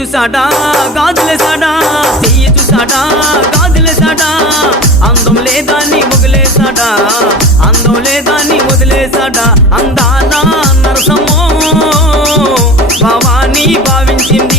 చూసాడా గాజులేసాడా, చెయ్యి చూసాడా గాజులేసాడా, అందం లేదా నీ వదిలేసాడా, అందం లేదా నీ వదిలేసాడా, అందానా నరసమో భవానీ భావించింది